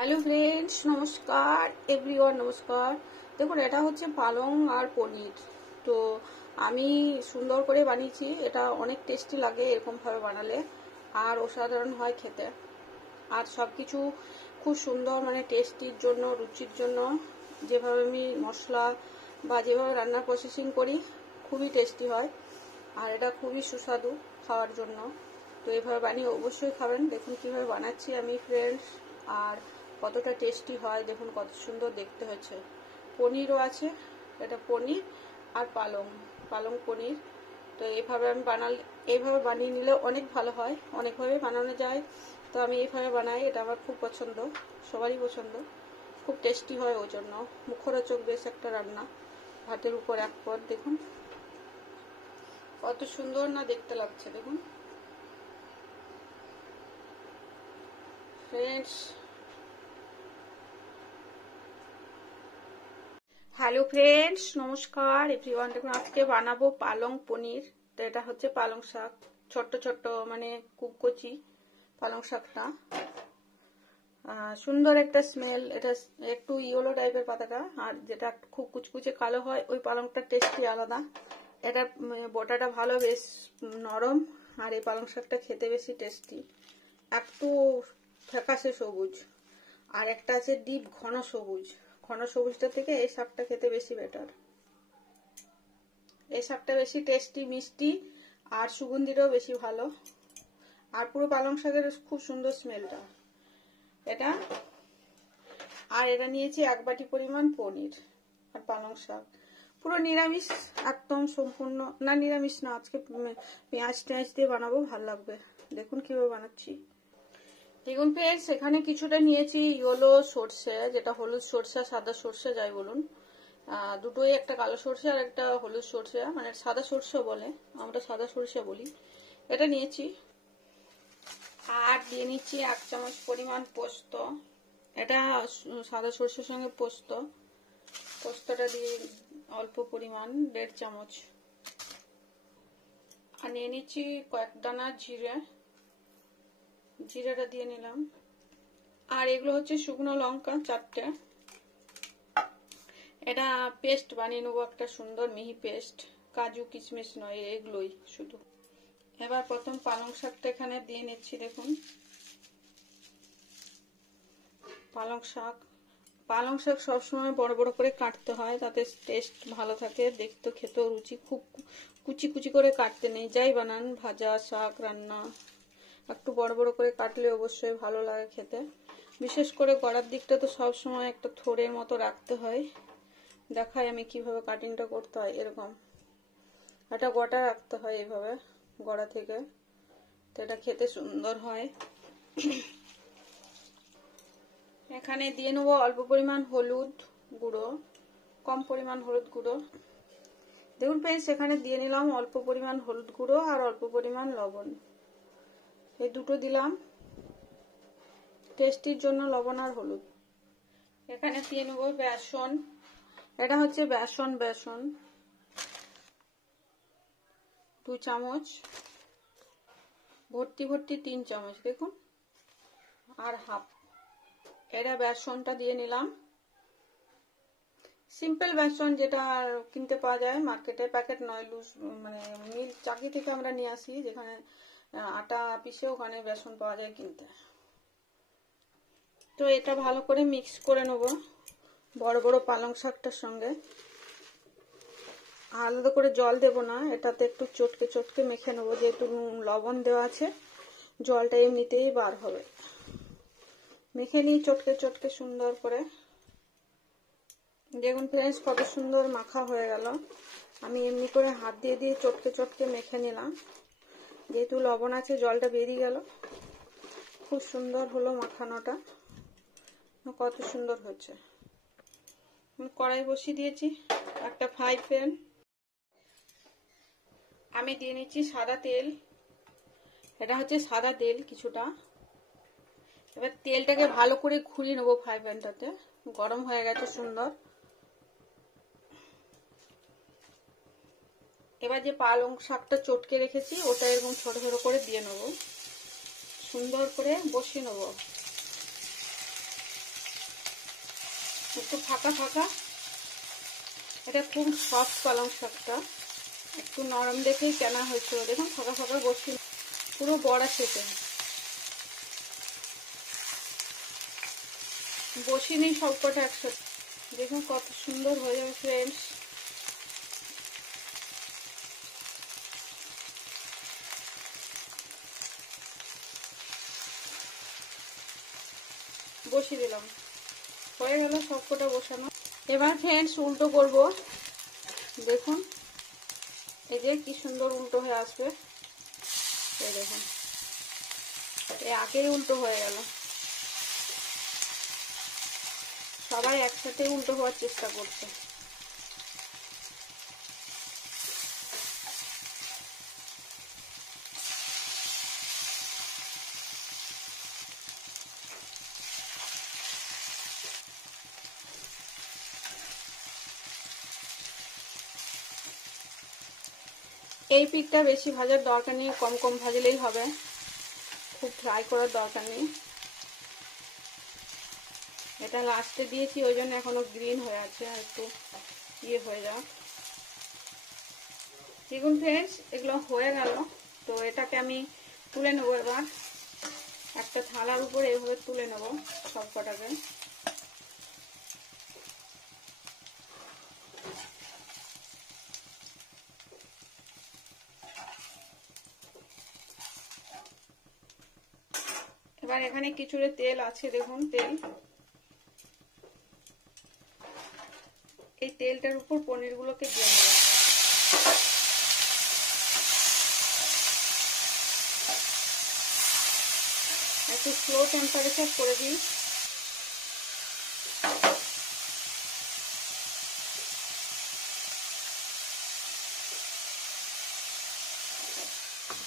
Hello friends, নমস্কার everyone, নমস্কার। দেখুন, এটা হচ্ছে পালং আর পনির। তো আমি সুন্দর করে বানিয়েছি। এটা অনেক টেস্টি লাগে এরকমভাবে বানালে, আর অসাধারণ হয় খেতে। আর সব কিছু খুব সুন্দর, মানে টেস্টির জন্য, রুচির জন্য যেভাবে আমি মশলা বা যেভাবে রান্নার প্রসেসিং করি, খুবই টেস্টি হয়। আর এটা খুবই সুস্বাদু খাওয়ার জন্য। তো এইভাবে বানিয়ে অবশ্যই খাবেন। দেখুন কিভাবে বানাচ্ছি আমি ফ্রেন্ডস, আর কতটা টেস্টি হয়। দেখুন কত সুন্দর দেখতে হয়েছে। পনিরও আছে, এটা পনির আর পালং পনির। তো এইভাবে আমি এইভাবে বানিয়ে নিলে অনেক ভালো হয়। অনেকভাবে বানানো যায়, তো আমি এইভাবে বানাই। এটা আমার খুব পছন্দ, সবারই পছন্দ। খুব টেস্টি হয়, ওই জন্য মুখরোচক বেশ একটা রান্না। ভাতের উপর এক পদ। দেখুন কত সুন্দর না দেখতে লাগছে। দেখুন ফ্রেন্ডস, হ্যালো ফ্রেন্ডস, নমস্কার এভরিওয়ান। দেখুন আজকে বানাবো পালং পনির। তো এটা হচ্ছে পালং শাক, ছোট্ট ছোট্ট, মানে খুব কচি পালং শাকটা। সুন্দর একটা স্মেল। এটা একটু ইয়েলো টাইপের পাতাটা, আর যেটা খুব কুচকুচে কালো হয় ওই পালংটার টেস্টই আলাদা। এটা বটাটা ভালো, বেশ নরম। আর এই পালং শাকটা খেতে বেশি টেস্টি। একটু ফ্যাকাশে সবুজ, আর একটা আছে ডিপ ঘন সবুজ। ঘন সবুজটা থেকে এই শাকটা খেতে বেশি বেটার। এই শাকটা বেশি টেস্টি, মিষ্টি, আর সুগন্ধিটাও বেশি ভালো। আর পুরো পালং শাকের খুব সুন্দর স্মেলটা এটা। আর এটা নিয়েছি 1 বাটি পরিমাণ পনির আর পালং শাক। পুরো নিরামিষ, একদম সম্পূর্ণ না, নিরামিষ না, আজকে পেঁয়াজ টেঁয়াজ দিয়ে বানাবো, ভালো লাগবে। দেখুন কিভাবে বানাচ্ছি। দেখুন ফ্রেন্ডস, এখানে কিছুটা নিয়েছি ইয়েলো সর্ষে, যেটা হলুদ সর্ষে, সাদা সর্ষে যাই বলুন। দুটোই, একটা কালো সর্ষে আর একটা হলুদ সর্ষে, মানে সাদা সর্ষে বলে, আমরা সাদা সর্ষে বলি। এটা নিয়েছি। আর দিয়ে নিচ্ছি 1 চামচ পরিমাণ পোস্ত। এটা সাদা সর্ষের সঙ্গে পোস্তটা দিয়ে অল্প পরিমাণ 1.5 চামচ। আর নিয়ে নিচ্ছি কয়েক দানা জিরাটা দিয়ে নিলাম। আর এগুলো হচ্ছে শুকনো লঙ্কা 4টে। এটা পেস্ট বানিয়ে নেবো, একটা সুন্দর মিহি পেস্ট। কাজু কিশমিশ নয়, এগুলোই শুধু। এবার প্রথম পালং শাকটা এখানে দিয়ে নিচ্ছি। দেখুন পালং শাক সবসময় বড় বড় করে কাটতে হয়, তাতে টেস্ট ভালো থাকে, দেখতে খেতেও রুচি। খুব কুচি কুচি করে কাটতে নেই, যাই বানান, ভাজা শাক রান্না, একটু বড় বড় করে কাটলে অবশ্যই ভালো লাগে খেতে। বিশেষ করে গড়ার দিকটা তো সবসময় একটা থোড়ের মতো রাখতে হয়। দেখাই আমি কিভাবে কাটিংটা করতে হয়। এরকম এটা গোটা রাখতে হয়, এইভাবে গড়া থেকে, তো এটা খেতে সুন্দর হয়। এখানে দিয়ে নেবো অল্প পরিমাণ হলুদ গুঁড়ো, কম পরিমাণ হলুদ গুঁড়ো। দেখুন ফ্রেন্ডস, এখানে দিয়ে নিলাম অল্প পরিমাণ হলুদ গুঁড়ো আর অল্প পরিমাণ লবণ। এই দুটো দিলাম টেস্টির জন্য, লবণ আর হলুদ। এখানে দিয়ে নেবো বেসন। এটা হচ্ছে বেসন 2 চামচ, ভর্তি 3 চামচ। দেখুন, আর হাফ। এটা বেসনটা দিয়ে নিলাম। সিম্পল বেসন, যেটা কিনতে পাওয়া যায় মার্কেটে, প্যাকেট নয়, লুজ, মানে মিল চাকি থেকে আমরা নিয়ে আসি, যেখানে আটা পিষে ওখানে বেসন পাওয়া যায় কিনতে। তো এটা ভালো করে মিক্স করে নেব বড় বড় পালং শাকটার সঙ্গে। আলাদা করে জল দেব না, এটাতে একটু চটকে চটকে মেখে নেবো, যেহেতু লবণ দেওয়া আছে, জলটা এমনিতেই বার হবে। মেখে নিই চটকে চটকে সুন্দর করে। দেখুন ফ্রেন্ডস, কত সুন্দর মাখা হয়ে গেল। আমি এমনি করে হাত দিয়ে দিয়ে চটকে চটকে মেখে নিলাম, যেহেতু লবণ আছে জলটা বেরিয়ে গেল। খুব সুন্দর হলো মাখানোটা, কত সুন্দর হচ্ছে। কড়াই বসিয়ে দিয়েছি, একটা ফ্রাই প্যান। আমি দিয়ে নিচ্ছি সাদা তেল। এটা হচ্ছে সাদা তেল কিছুটা। এবার তেলটাকে ভালো করে ঘুরিয়ে নেবো ফ্রাই প্যানটাতে। গরম হয়ে গেছে সুন্দর। এবার যে পালং শাকটা চটকে রেখেছি ওটা এরকম ছোট ছোট করে দিয়ে নেবো, সুন্দর করে বসিয়ে নেবো। একটু ফাঁকা ফাঁকা। এটা খুব সফট পালং শাকটা, একটু নরম দেখেই কেনা হয়েছিল। দেখুন ফাঁকা ফাঁকা বসি, পুরো বড়া শেপে বসিনি সবকটা একসাথে। দেখুন কত সুন্দর হয়ে যাবে ফ্রেন্ডস। বসিয়ে দিলাম, হয়ে গেল সবকটা বসানো। এবার ফ্রেন্ডস উল্টো করব। দেখুন এই যে কি সুন্দর উল্টো হয়ে আসবে। এই দেখুন এই আগেই উল্টো হয়ে গেল। সবাই একসাথে উল্টো হওয়ার চেষ্টা করছে। এই পিঠটা বেশি ভাজার দরকার নেই, কম কম ভাজলেই হবে, খুব ফ্রাই করার দরকার নেই। এটা লাস্টে দিয়েছি ওই জন্য এখনো গ্রিন হয়ে আছে, একটু ইয়ে হয়ে যাক। দেখুন ফ্রেন্ডস এগুলো হয়ে গেল। তো এটাকে আমি তুলে নেবো। এবার একটা থালার উপরে এভাবে তুলে নেব সব কটাকে। এবার এখানে কিছুটা তেল আছে, দেখুন তেল। এই তেলটার উপর পনিরগুলোকে দিয়ে নেব। একটু স্লো টেম্পারেচার করে দিই।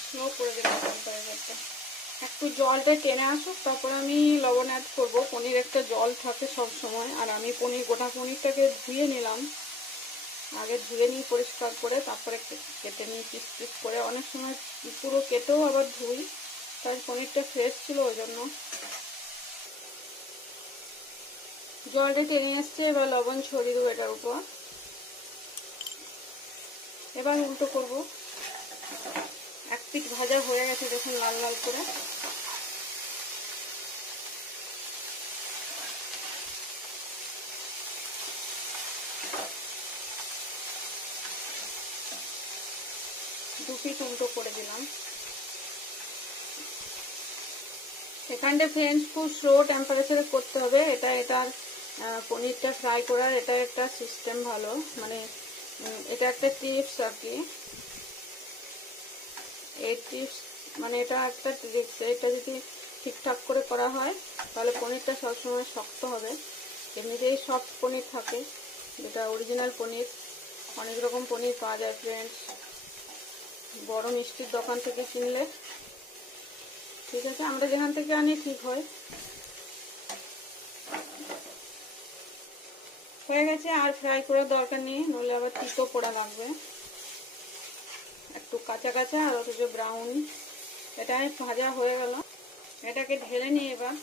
স্লো করে দিলাম টেম্পারেচারটা। একটু জলটা টেনে আসুক, তারপর আমি লবণ অ্যাড করবো। পনির একটা জল থাকে সব সময়। আর আমি গোটা পনিরটাকে ধুয়ে নিলাম, আগে ধুয়ে নিই পরিষ্কার করে, তারপরে কেটে নিই পিস পিস করে। অনেক সময় পুরো কেটেও আবার ধুই, তাই পনিরটা ফ্রেশ ছিল ওই জন্য। জলটা টেনে এসছে, এবার লবণ ছড়িয়ে দেবো এটার উপর। এবার উল্টো করব। এক পিঠ ভাজা হয়ে গেছে দেখুন লাল লাল করে। দু পিঠ উল্টো করে দিলাম। এখানটা ফ্রেন্ডস খুব স্লো টেম্পারেচারে করতে হবে। এটার পনিরটা ফ্রাই করার এটা একটা সিস্টেম ভালো, মানে এটা একটা টিপস আর কি। এই টিপস মানে এটা একটা ট্রিক্স। এটা যদি ঠিকঠাক করে করা হয় তাহলে পনিরটা সবসময় শক্ত হবে। এমনিতেই সফট পনির থাকে, যেটা অরিজিনাল পনির। অনেক রকম পনির পাওয়া যায় ফ্রেন্ডস বড় মিষ্টির দোকান থেকে কিনলে। ঠিক আছে, আমরা যেখান থেকে আনি ঠিক হয়। হয়ে গেছে, আর ফ্রাই করার দরকার নেই, নইলে আবার তিতো পোড়া লাগবে। একটু কাঁচা কাঁচা আর অথচ ব্রাউন। এটা ভাজা হয়ে গেল। এটাকে ঢেলে নিই। এবার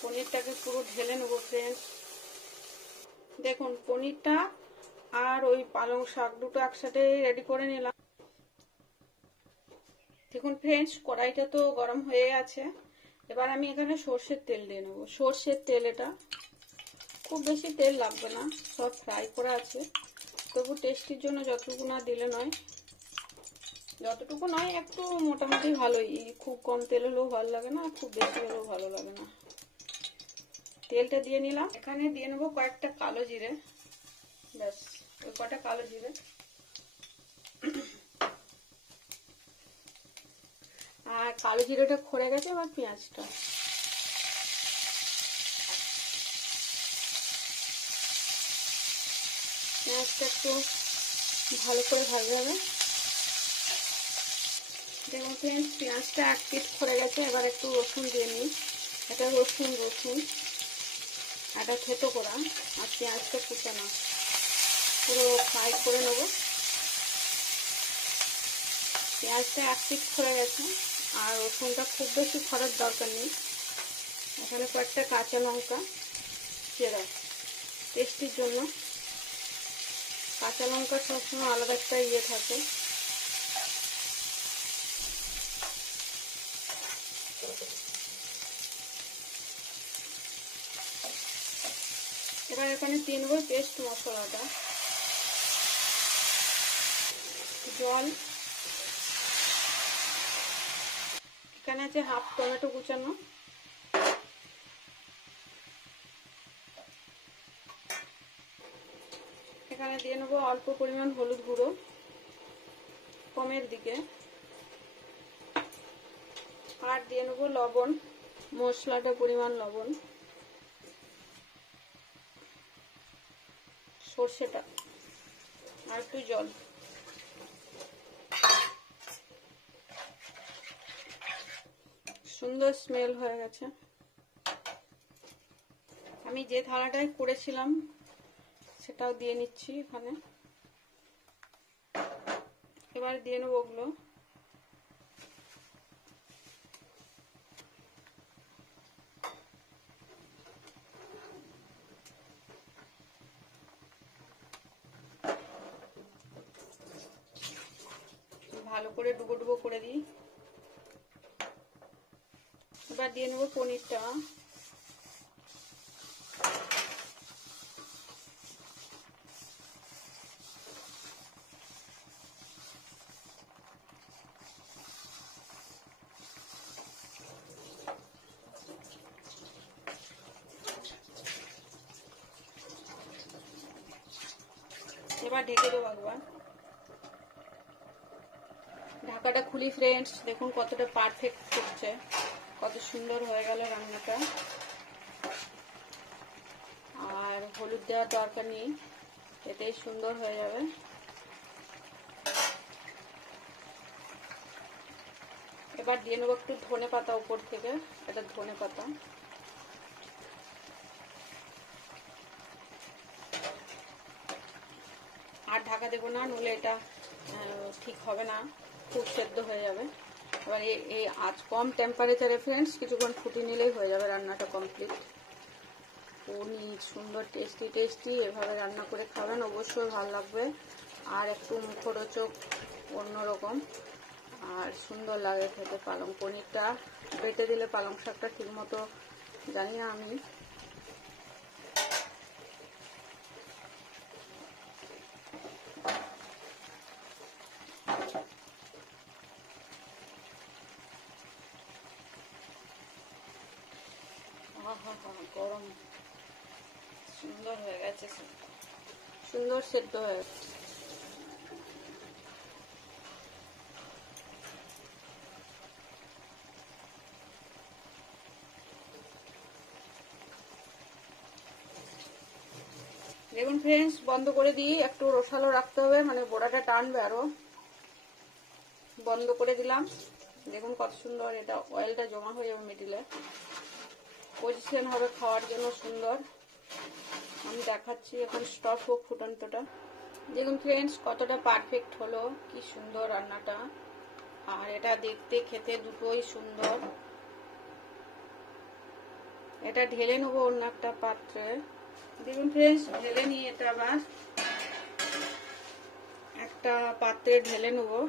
পনিরটাকে পুরো ঢেলে নেবো ফ্রেন্ডস। দেখুন পনিরটা আর ওই পালং শাক দুটো একসাথে রেডি করে নিলাম। দেখুন ফ্রেন্ডস কড়াইটা তো গরম হয়ে আছে। এবার আমি এখানে সর্ষের তেল দিয়ে নেবো। সর্ষের তেল, এটা খুব বেশি তেল লাগবে না, সব ফ্রাই করা আছে। তবু টেস্টির জন্য যতটুকু না দিলে নয়, যতটুকু নয় একটু মোটামুটি ভালোই। খুব কম তেল হলেও ভালো লাগে না, খুব বেশি হলেও ভালো লাগে না। তেলটা দিয়ে নিলাম। এখানে দিয়ে নেবো কয়েকটা কালো জিরে, ব্যাস ওই কটা কালো জিরে। আর কালো জিরেটা খড়ে গেছে। এবার পেঁয়াজটা, পেঁয়াজটা একটু ভালো করে ভাজা হবে। দেখুন ফ্রেন্ডস পেঁয়াজটা এক পিঠ খড়ে গেছে। এবার একটু রসুন দিয়ে নিই। এটা রসুন এটা থেতো করা, আর পেঁয়াজটা কুচানো, পুরো ফ্রাই করে নেব। পেঁয়াজটা এক পিঠ খড়ে গেছে, আর রসুনটা খুব বেশি খড়ার দরকার নেই। এখানে কয়েকটা কাঁচা লঙ্কা চেরা, টেস্টির জন্য। কাঁচা লঙ্কা সবসময় আলাদা একটা ইয়ে থাকে। এবার এখানে দিয়ে নেব পেস্ট মশলাটা, জল, এখানে আছে হাফ টমেটো কুচানো, এখানে দিয়ে নেব অল্প পরিমাণ হলুদ গুঁড়ো, কমের দিকে, আর দিয়ে নেব লবণ, মশলাটা পরিমাণ লবণ, সর্ষেটা, আর একটু জল। সুন্দর স্মেল হয়ে গেছে। আমি যে থালাটায় করেছিলাম সেটাও দিয়ে নিচ্ছি এখানে। এবার দিয়ে নেব ওগুলো। ভালো করে ডুবো ডুবো করে দিই। এবার দিয়ে নেব পনিরটা। এবার ঢেকে দেবো একবার। ঢাকাটা খুলি ফ্রেন্ডস, দেখুন কতটা পারফেক্ট হচ্ছে, কত সুন্দর হয়ে গেল রান্নাটা। আর হলুদ দেওয়ার দরকার নেই, এতেই সুন্দর হয়ে যাবে। এবার দিয়ে নেবো একটু ধনে পাতা উপর থেকে, এটা ধনে পাতা। আর ঢাকা দেবো না, নইলে এটা ঠিক হবে না, খুব সেদ্ধ হয়ে যাবে। এবার এই আঁচ কম টেম্পারেচারে ফ্রেন্ডস কিছুক্ষণ ফুটিয়ে নিলেই হয়ে যাবে রান্নাটা কমপ্লিট। পনির সুন্দর টেস্টি টেস্টি, এভাবে রান্না করে খাবেন, অবশ্যই ভালো লাগবে। আর একটু মুখরোচক অন্যরকম, আর সুন্দর লাগে খেতে। পালং পনিরটা বেটে দিলে পালং শাকটা ঠিক মতো জানি না আমি। গরম, সুন্দর হয়ে গেছে, সুন্দর সেদ্ধ হয়ে গেছে। দেখুন ফ্রেন্ডস, বন্ধ করে দিই, একটু রসালো রাখতে হবে, মানে বড়াটা টানবে আরো। বন্ধ করে দিলাম, দেখুন কত সুন্দর এটা অয়েলটা জমা হয়ে যাবে মিডিলে, পজিশন হবে খাওয়ার জন্য সুন্দর। আমি দেখাচ্ছি, এখন স্টপ হোক ফুটন্তটা। দেখুন ফ্রেন্ডস কতটা পারফেক্ট হলো, কি সুন্দর রান্নাটা। আর এটা দেখতে খেতে দুটোই সুন্দর। এটা ঢেলে নেবো অন্য একটা পাত্রে। দেখুন ফ্রেন্ডস, ঢেলে নিয়ে এটা আবার একটা পাত্রে ঢেলে নেবো।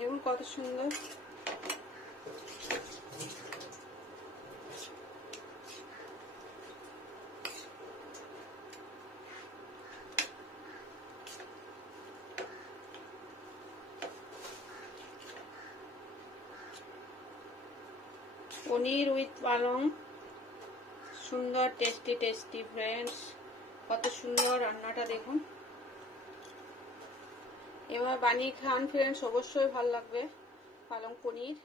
দেখুন কত সুন্দর। পনির উইথ পালং, সুন্দর টেস্টি টেস্টি ফ্রেন্ডস, কত সুন্দর রান্নাটা দেখুন। এবার বানিয়ে খান ফ্রেন্ডস, অবশ্যই ভালো লাগবে পালং পনির।